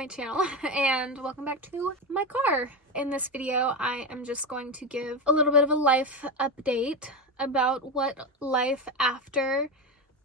my channel and welcome back to my car. In this video, I am just going to give a little bit of a life update about what life after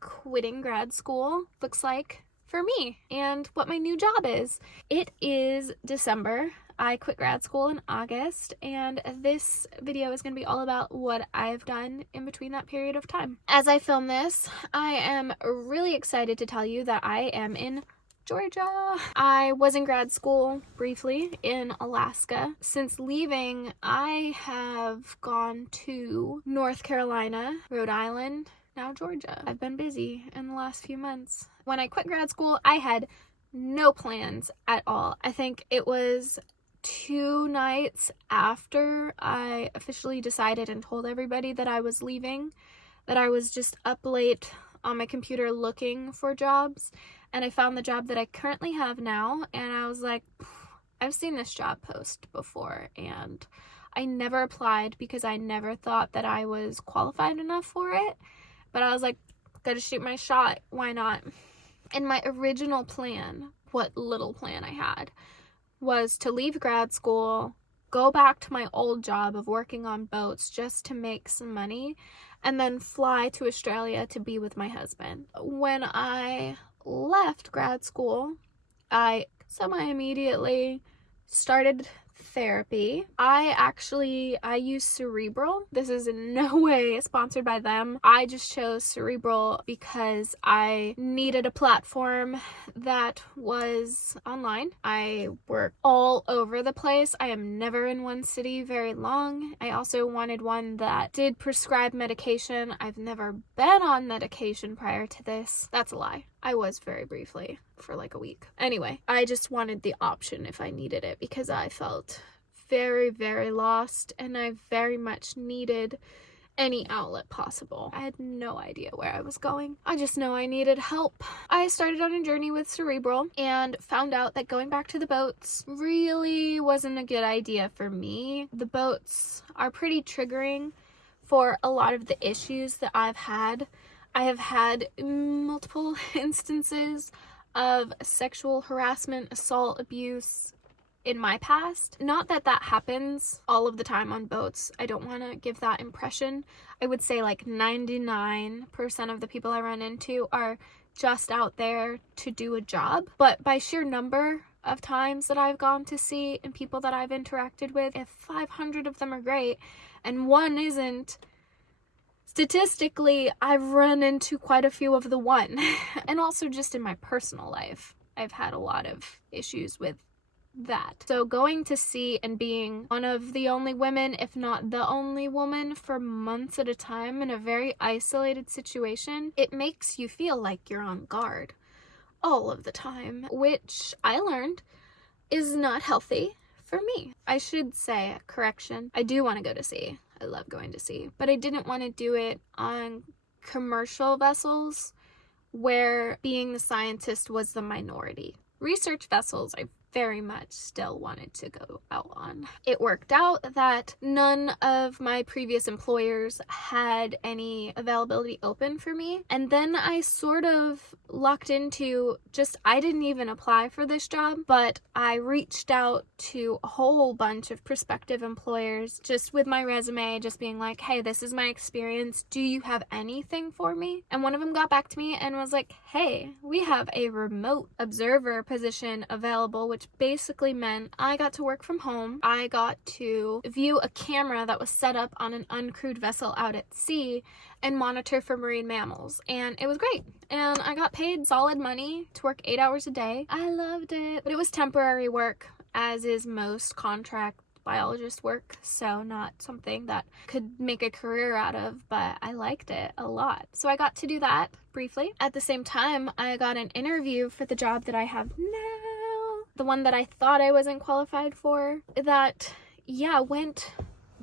quitting grad school looks like for me and what my new job is. It is December. I quit grad school in August, and this video is going to be all about what I've done in between that period of time. As I film this, I am really excited to tell you that I am in Georgia. I was in grad school briefly in Alaska. Since leaving, I have gone to North Carolina, Rhode Island, now Georgia. I've been busy in the last few months. When I quit grad school, I had no plans at all. I think it was 2 nights after I officially decided and told everybody that I was leaving, that I was just up late on my computer looking for jobs, and I found the job that I currently have now, and I was like, I've seen this job post before, and I never applied because I never thought that I was qualified enough for it, but I was like, gotta shoot my shot, why not? And my original plan, what little plan I had, was to leave grad school, go back to my old job of working on boats just to make some money, and then fly to Australia to be with my husband. When I left grad school, I semi-immediately started therapy. I use Cerebral. This is in no way sponsored by them. I just chose Cerebral because I needed a platform that was online. I work all over the place. I am never in one city very long. I also wanted one that did prescribe medication. I've never been on medication prior to this. That's a lie. I was very briefly for like a week. Anyway, I just wanted the option if I needed it because I felt very, very lost and I very much needed any outlet possible. I had no idea where I was going. I just know I needed help. I started on a journey with Cerebral and found out that going back to the boats really wasn't a good idea for me. The boats are pretty triggering for a lot of the issues that I've had. I have had multiple instances of sexual harassment, assault, abuse in my past. Not that that happens all of the time on boats. I don't want to give that impression. I would say like 99% of the people I run into are just out there to do a job. But by sheer number of times that I've gone to sea and people that I've interacted with, if 500 of them are great and one isn't, statistically, I've run into quite a few of the one. And also just in my personal life, I've had a lot of issues with that. So going to sea and being one of the only women, if not the only woman, for months at a time in a very isolated situation, it makes you feel like you're on guard all of the time, which I learned is not healthy for me. I should say, correction, I do want to go to sea. I love going to sea, but I didn't want to do it on commercial vessels where being the scientist was the minority. Research vessels, I very much still wanted to go out on. It worked out that none of my previous employers had any availability open for me, and then I sort of lucked into I didn't even apply for this job, but I reached out to a whole bunch of prospective employers just with my resume, just being like, hey, this is my experience, do you have anything for me? And one of them got back to me and was like, hey, we have a remote observer position available, which basically meant I got to work from home. I got to view a camera that was set up on an uncrewed vessel out at sea and monitor for marine mammals, and it was great. And I got paid solid money to work 8 hours a day. I loved it, but it was temporary work, as is most contract biologist work, so not something that could make a career out of, but I liked it a lot. So I got to do that briefly. At the same time, I got an interview for the job that I have now, the one that I thought I wasn't qualified for, that, yeah, went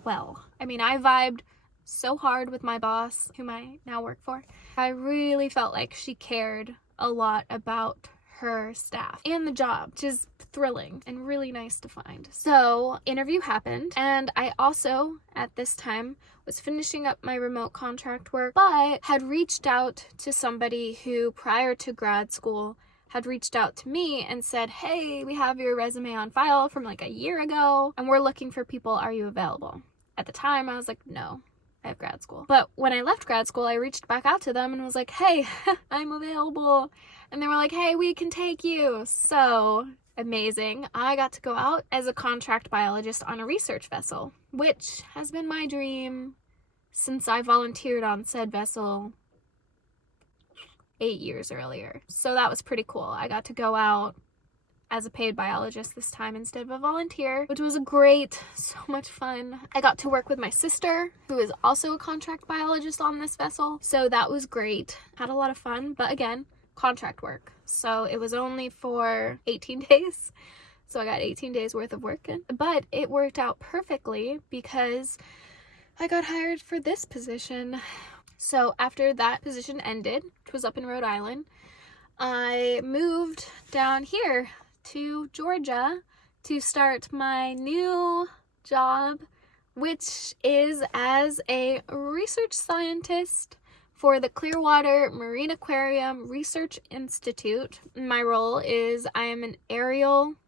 well. I mean, I vibed so hard with my boss, whom I now work for. I really felt like she cared a lot about her staff and the job, which is thrilling and really nice to find. So interview happened, and I also at this time was finishing up my remote contract work, but had reached out to somebody who prior to grad school had reached out to me and said, hey, we have your resume on file from like a year ago and we're looking for people. Are you available? At the time, I was like, no, I have grad school. But when I left grad school, I reached back out to them and was like, hey, I'm available. And they were like, hey, we can take you. So amazing. I got to go out as a contract biologist on a research vessel, which has been my dream since I volunteered on said vessel 8 years earlier. So that was pretty cool. I got to go out as a paid biologist this time instead of a volunteer, which was so much fun. I got to work with my sister, who is also a contract biologist on this vessel. So that was great. Had a lot of fun, but again, contract work. So it was only for 18 days. So I got 18 days worth of work in. But it worked out perfectly because I got hired for this position. So after that position ended, which was up in Rhode Island, I moved down here to Georgia to start my new job, which is as a research scientist for the Clearwater Marine Aquarium Research Institute. My role is I am an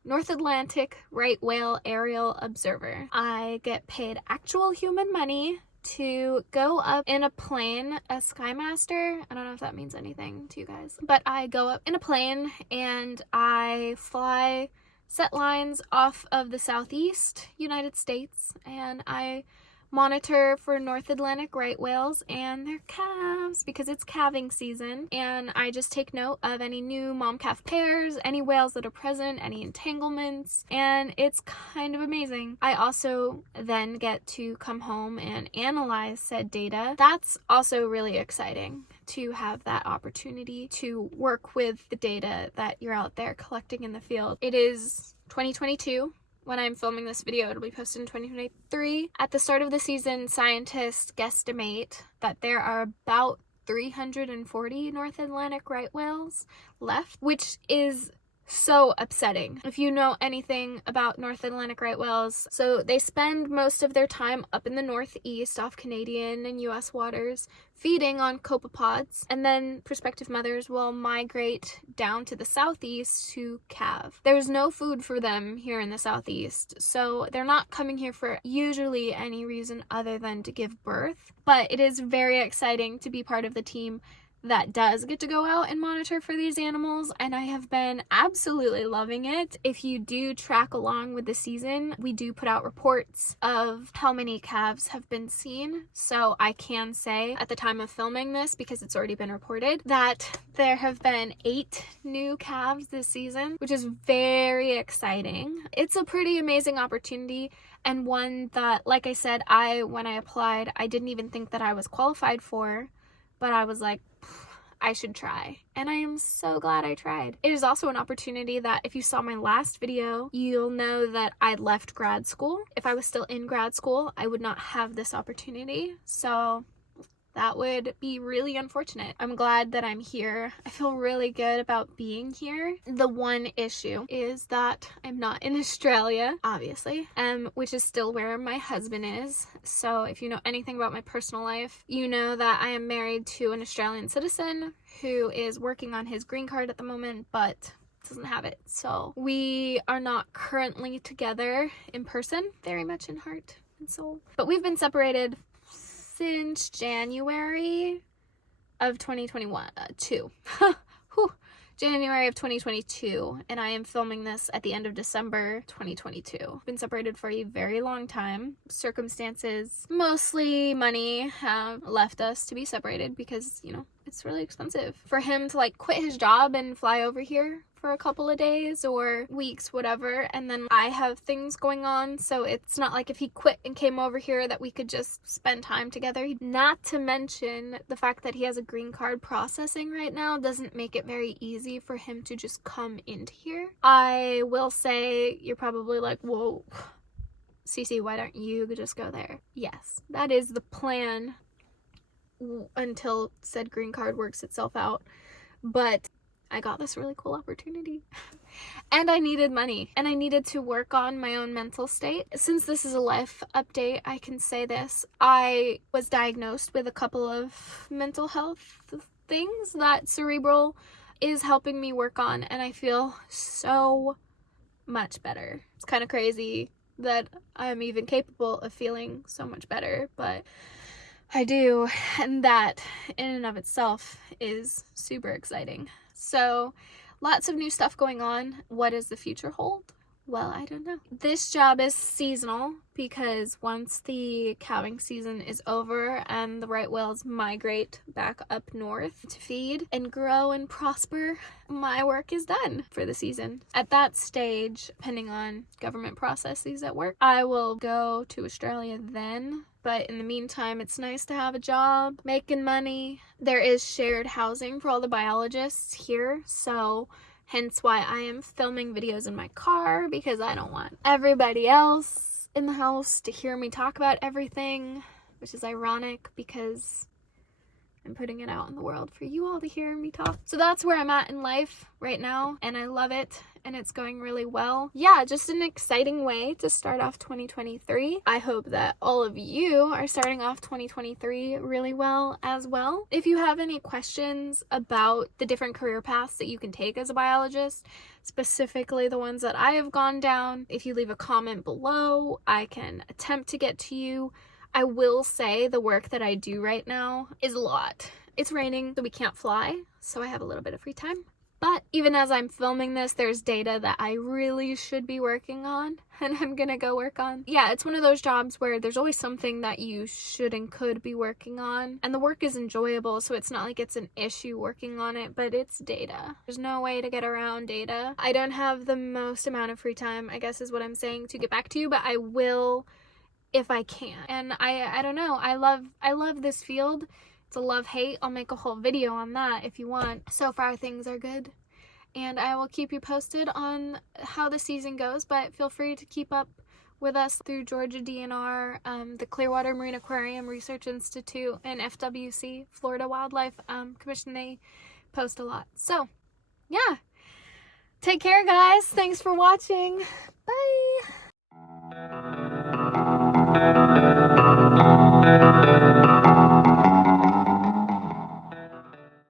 North Atlantic right whale aerial observer. I get paid actual human money to go up in a plane, a Skymaster. I don't know if that means anything to you guys, but I go up in a plane and I fly set lines off of the southeast United States, and I monitor for North Atlantic right whales and their calves because it's calving season, and I just take note of any new mom-calf pairs, any whales that are present, any entanglements, and it's kind of amazing. I also then get to come home and analyze said data. That's also really exciting to have that opportunity to work with the data that you're out there collecting in the field. It is 2022. When I'm filming this video, it'll be posted in 2023. At the start of the season, scientists guesstimate that there are about 340 North Atlantic right whales left, which is so upsetting. If you know anything about North Atlantic right whales, so they spend most of their time up in the northeast off Canadian and US waters feeding on copepods, and then prospective mothers will migrate down to the southeast to calve. There's no food for them here in the southeast, so they're not coming here for usually any reason other than to give birth. But it is very exciting to be part of the team that does get to go out and monitor for these animals, and I have been absolutely loving it. If you do track along with the season, we do put out reports of how many calves have been seen, so I can say at the time of filming this, because it's already been reported, that there have been 8 new calves this season, which is very exciting. It's a pretty amazing opportunity, and one that, like I said, when I applied, I didn't even think that I was qualified for, but I was like, I should try. And I am so glad I tried. It is also an opportunity that if you saw my last video, you'll know that I left grad school. If I was still in grad school, I would not have this opportunity. So that would be really unfortunate. I'm glad that I'm here. I feel really good about being here. The one issue is that I'm not in Australia, obviously, which is still where my husband is. So if you know anything about my personal life, you know that I am married to an Australian citizen who is working on his green card at the moment, but doesn't have it. So we are not currently together in person, very much in heart and soul. But we've been separated since January of 2022. January of 2022, and I am filming this at the end of December 2022. Been separated for a very long time. Circumstances, mostly money, have left us to be separated because, you know, it's really expensive for him to like quit his job and fly over here for a couple of days or weeks, whatever, and then I have things going on, so it's not like if he quit and came over here that we could just spend time together. Not to mention the fact that he has a green card processing right now doesn't make it very easy for him to just come into here. I will say, you're probably like, whoa, Cece, why don't you just go there? Yes, that is the plan until said green card works itself out, but I got this really cool opportunity and I needed money and I needed to work on my own mental state. Since this is a life update, I can say this. I was diagnosed with a couple of mental health things, that cerebral is helping me work on, and I feel so much better. It's kind of crazy that I'm even capable of feeling so much better, but I do, and that in and of itself is super exciting. So lots of new stuff going on. What does the future hold? Well, I don't know. This job is seasonal because once the calving season is over and the right whales migrate back up north to feed and grow and prosper, my work is done for the season. At that stage, depending on government processes at work, I will go to Australia then. But in the meantime, it's nice to have a job, making money. There is shared housing for all the biologists here, so hence why I am filming videos in my car, because I don't want everybody else in the house to hear me talk about everything, which is ironic because I'm putting it out in the world for you all to hear me talk. So that's where I'm at in life right now, and I love it, and it's going really well. Yeah, just an exciting way to start off 2023. I hope that all of you are starting off 2023 really well as well. If you have any questions about the different career paths that you can take as a biologist, specifically the ones that I have gone down, if you leave a comment below, I can attempt to get to you. I will say the work that I do right now is a lot. It's raining, so we can't fly, so I have a little bit of free time. But even as I'm filming this, there's data that I really should be working on, and I'm gonna go work on. Yeah, it's one of those jobs where there's always something that you should and could be working on, and the work is enjoyable, so it's not like it's an issue working on it, but it's data. There's no way to get around data. I don't have the most amount of free time, I guess is what I'm saying, to get back to you, but I will if I can. And I don't know, I love this field. It's a love-hate. I'll make a whole video on that if you want. So far things are good, and I will keep you posted on how the season goes, but feel free to keep up with us through Georgia DNR, the Clearwater Marine Aquarium Research Institute, and FWC, Florida Wildlife Commission. They post a lot. So yeah, take care guys. Thanks for watching. Bye.